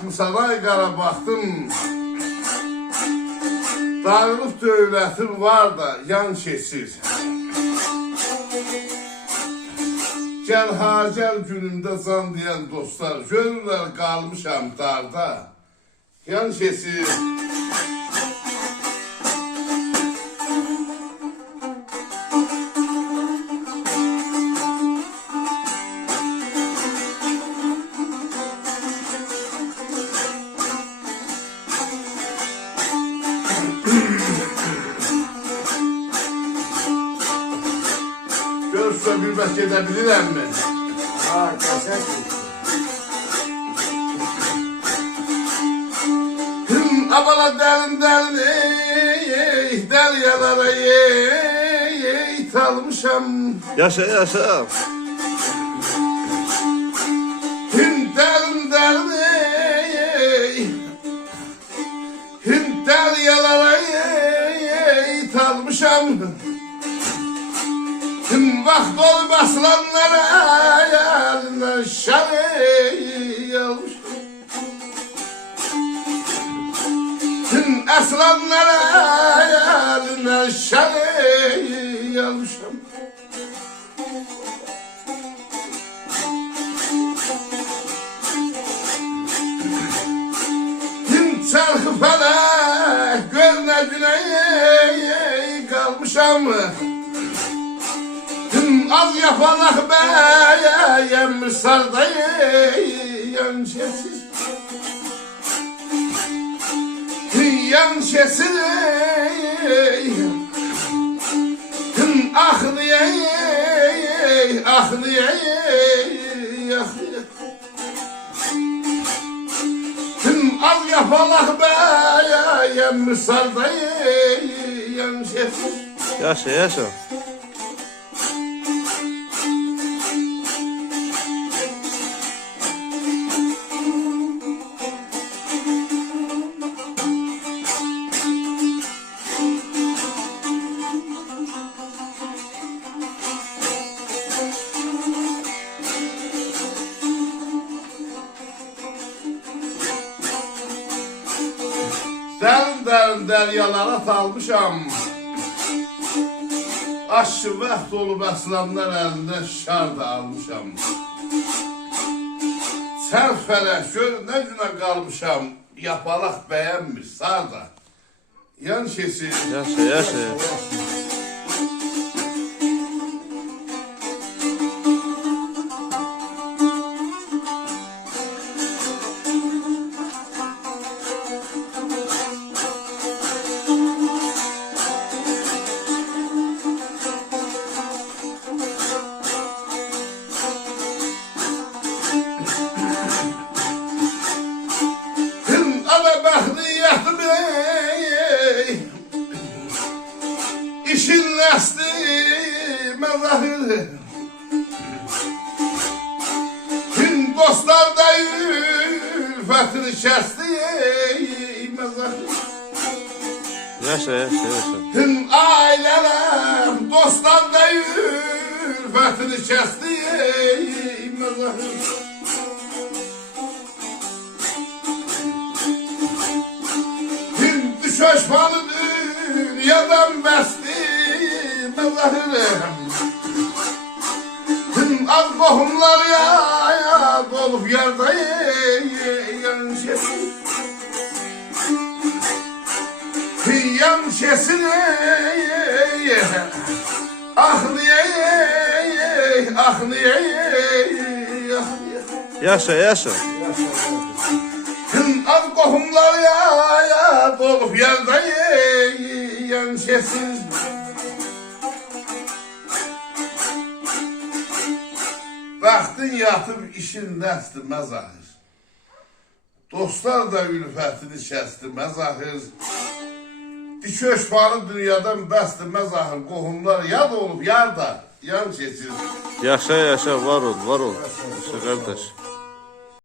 Yatmışaday Qarabağdın. Dağılıb dövlətin var da yan keçir. Gəl Hacər günümdə can deyən dostlar, görürlər qalmışam darda, yan keçir. Görürsə bir bək edebilirəm mi? Aa, kaset. Abala dərin dərin dəryalara talmışam. Yaşa yaşa. Dərin dərin dəryalara talmışam. Vaxt olub aslanlara elinden şarı almışam. Aslanlara elinden şarı almışam. Çarxı felek görne güney kalmışam. Az yapalak beyem sardayı şesiz. Yan şesiz ah diye ah diye az yapalak beyem sardayı şesiz. Yaşa yaşa. Dərin dərin dəryalara salmışam. Aşçı vaxt olub əslanlar əlində şar da almışam. Çərx fələk gör nə günə qalmışam. Yapalaq bəyənmir sar da yan keçir. Yaşa yaşa. İşin nesli mezahir. Gün dostlar da ülfetini kesti mezahir. Yaşa yaşa yaşa. Gün aileler dostlar da ülfetini kesti mezahir. Gün düşöşmanı dünyadan besti mezahirem. Az bohumlar ya dolup yerde yan şesini ah niye ah niye ah niye. Yaşa yaşa. Az bohumlar ya dolup yerde yan şesiz. Vaxtın yatıb işin nəsdir məzahir. Dostlar da ülfətini kəsdi məzahir. Diköşfanı dünyadan bəsdir məzahir. Qohumlar yad olub yar da yan keçir. Yaşa yaşa var ol var ol. Yaşa kardeş.